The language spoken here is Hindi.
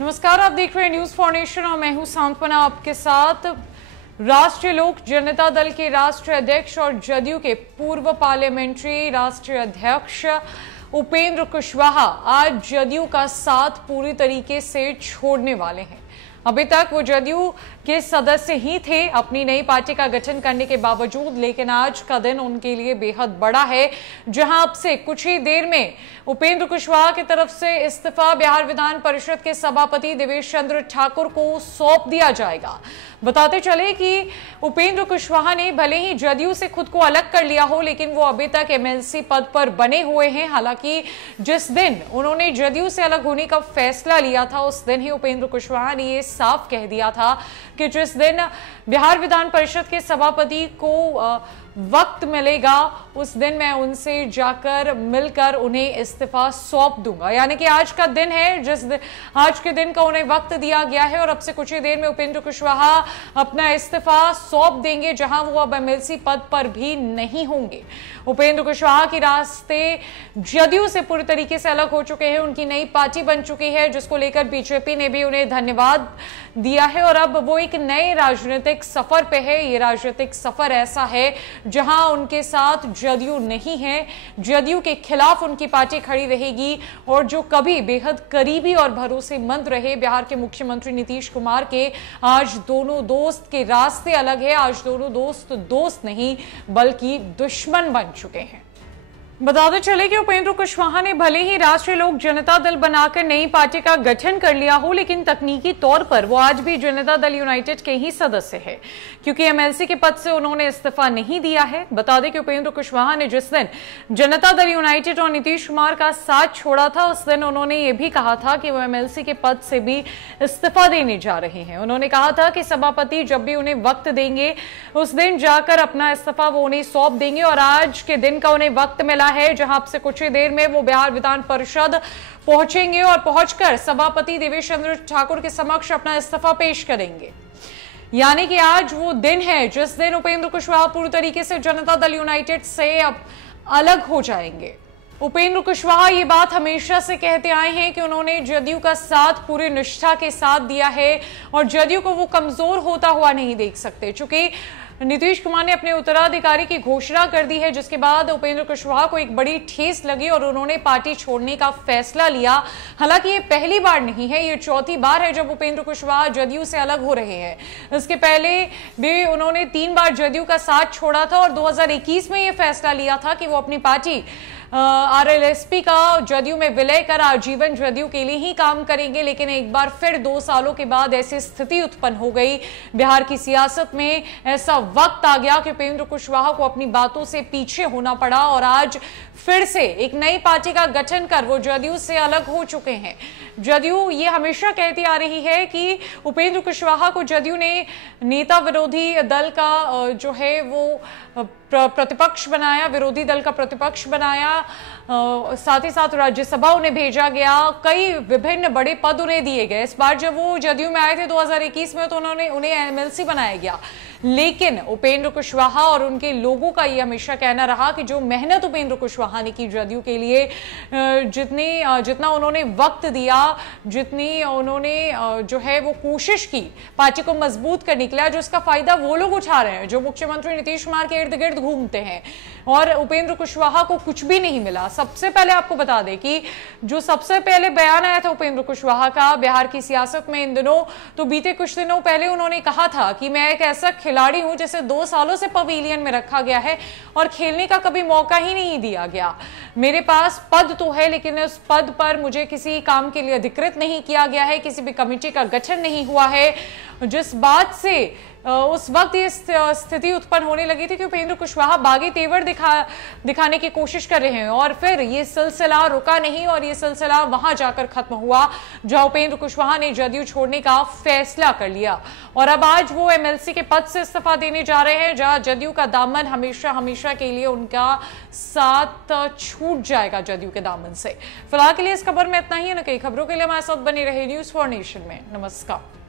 नमस्कार, आप देख रहे हैं न्यूज फॉर नेशन और मैं हूं सांत्वना आपके साथ। राष्ट्रीय लोक जनता दल के राष्ट्रीय अध्यक्ष और जदयू के पूर्व पार्लियामेंट्री राष्ट्रीय अध्यक्ष उपेंद्र कुशवाहा आज जदयू का साथ पूरी तरीके से छोड़ने वाले हैं। अभी तक वो जदयू के सदस्य ही थे अपनी नई पार्टी का गठन करने के बावजूद, लेकिन आज का दिन उनके लिए बेहद बड़ा है, जहां अब से कुछ ही देर में उपेंद्र कुशवाहा की तरफ से इस्तीफा बिहार विधान परिषद के सभापति देवेश चंद्र ठाकुर को सौंप दिया जाएगा। बताते चले कि उपेंद्र कुशवाहा ने भले ही जदयू से खुद को अलग कर लिया हो, लेकिन वो अभी तक एमएलसी पद पर बने हुए हैं। हालांकि जिस दिन उन्होंने जदयू से अलग होने का फैसला लिया था, उस दिन ही उपेंद्र कुशवाहा ने ये साफ कह दिया था कि जिस दिन बिहार विधान परिषद के सभापति को वक्त मिलेगा, उस दिन मैं उनसे जाकर मिलकर उन्हें इस्तीफा सौंप दूंगा। यानी कि आज का दिन है, आज के दिन का उन्हें वक्त दिया गया है और अब से कुछ ही देर में उपेंद्र कुशवाहा अपना इस्तीफा सौंप देंगे, जहां वो अब एमएलसी पद पर भी नहीं होंगे। उपेंद्र कुशवाहा के रास्ते जदयू से पूरी तरीके से अलग हो चुके हैं। उनकी नई पार्टी बन चुकी है, जिसको लेकर बीजेपी ने भी उन्हें धन्यवाद दिया है और अब वो एक नए राजनीतिक सफर पे है। ये राजनीतिक सफर ऐसा है जहां उनके साथ जदयू नहीं है, जदयू के खिलाफ उनकी पार्टी खड़ी रहेगी और जो कभी बेहद करीबी और भरोसेमंद रहे बिहार के मुख्यमंत्री नीतीश कुमार के, आज दोनों दोस्त के रास्ते अलग है। आज दोनों दोस्त नहीं बल्कि दुश्मन बन चुके हैं। बताते चले कि उपेंद्र कुशवाहा ने भले ही राष्ट्रीय लोक जनता दल बनाकर नई पार्टी का गठन कर लिया हो, लेकिन तकनीकी तौर पर वो आज भी जनता दल यूनाइटेड के ही सदस्य है, क्योंकि एमएलसी के पद से उन्होंने इस्तीफा नहीं दिया है। बता दें कि उपेंद्र कुशवाहा ने जिस दिन जनता दल यूनाइटेड और नीतीश कुमार का साथ छोड़ा था, उस दिन उन्होंने ये भी कहा था कि वो एमएलसी के पद से भी इस्तीफा देने जा रहे हैं। उन्होंने कहा था कि सभापति जब भी उन्हें वक्त देंगे, उस दिन जाकर अपना इस्तीफा वो उन्हें सौंप देंगे और आज के दिन का उन्हें वक्त मिला है, जहां से कुछ ही देर में वो बिहार विधान परिषद पहुंचेंगे और पहुंचकर सभापति देवेश चंद्र ठाकुर के समक्ष अपना इस्तीफा पेश करेंगे। यानी कि आज वो दिन है जिस दिन उपेंद्र कुशवाहा पूरी तरीके से जनता दल यूनाइटेड से अब अलग हो जाएंगे। उपेंद्र कुशवाहा ये बात हमेशा से कहते आए हैं कि उन्होंने जदयू का साथ पूरी निष्ठा के साथ दिया है और जदयू को वो कमजोर होता हुआ नहीं देख सकते। चूंकि नीतीश कुमार ने अपने उत्तराधिकारी की घोषणा कर दी है, जिसके बाद उपेंद्र कुशवाहा को एक बड़ी ठेस लगी और उन्होंने पार्टी छोड़ने का फैसला लिया। हालांकि ये पहली बार नहीं है, ये चौथी बार है जब उपेंद्र कुशवाहा जदयू से अलग हो रहे हैं। इसके पहले भी उन्होंने 3 बार जदयू का साथ छोड़ा था और 2021 में ये फैसला लिया था कि वो अपनी पार्टी आरएलएसपी का जदयू में विलय कर आजीवन जदयू के लिए ही काम करेंगे। लेकिन एक बार फिर 2 सालों के बाद ऐसी स्थिति उत्पन्न हो गई बिहार की सियासत में, ऐसा वक्त आ गया कि उपेंद्र कुशवाहा को अपनी बातों से पीछे होना पड़ा और आज फिर से एक नई पार्टी का गठन कर वो जदयू से अलग हो चुके हैं। जदयू ये हमेशा कहती आ रही है कि उपेंद्र कुशवाहा को जदयू ने नेता विरोधी दल का जो है वो प्रतिपक्ष बनाया, विरोधी दल का प्रतिपक्ष बनाया, साथ ही साथ राज्यसभा उन्हें भेजा गया, कई विभिन्न बड़े पद उन्हें दिए गए। इस बार जब वो जदयू में आए थे 2021 में, तो उन्हें एमएलसी बनाया गया। लेकिन उपेंद्र कुशवाहा और उनके लोगों का ये हमेशा कहना रहा कि जो मेहनत उपेंद्र कुशवाहा ने की जदयू के लिए, जितना उन्होंने वक्त दिया, जितनी उन्होंने जो है वो कोशिश की पार्टी को मजबूत करने के लिए, जो उसका फायदा वो लोग उठा रहे हैं जो मुख्यमंत्री नीतीश कुमार के इर्द गिर्द घूमते हैं, और उपेंद्र कुशवाहा को कुछ भी नहीं मिला। सबसे पहले आपको बता दें कि जो सबसे पहले बयान आया था उपेंद्र कुशवाहा का बिहार की सियासत में इन दिनों, तो बीते कुछ दिनों पहले उन्होंने कहा था कि मैं एक ऐसा खिलाड़ी हूं जिसे 2 सालों से पवेलियन में रखा गया है और खेलने का कभी मौका ही नहीं दिया गया। मेरे पास पद तो है, लेकिन उस पद पर मुझे किसी काम के लिए अधिकृत नहीं किया गया है, किसी भी कमेटी का गठन नहीं हुआ है। जिस बात से उस वक्त ये स्थिति उत्पन्न होने लगी थी कि उपेंद्र कुशवाहा बागी तेवर दिखाने की कोशिश कर रहे हैं और फिर ये सिलसिला रुका नहीं और ये सिलसिला वहां जाकर खत्म हुआ जहां उपेंद्र कुशवाहा ने जदयू छोड़ने का फैसला कर लिया और अब आज वो एमएलसी के पद से इस्तीफा देने जा रहे हैं, जहां जदयू का दामन हमेशा हमेशा के लिए उनका साथ छूट जाएगा जदयू के दामन से। फिलहाल के लिए इस खबर में इतना ही है। न कई खबरों के लिए हमारे साथ बने रहे न्यूज फॉर नेशन में। नमस्कार।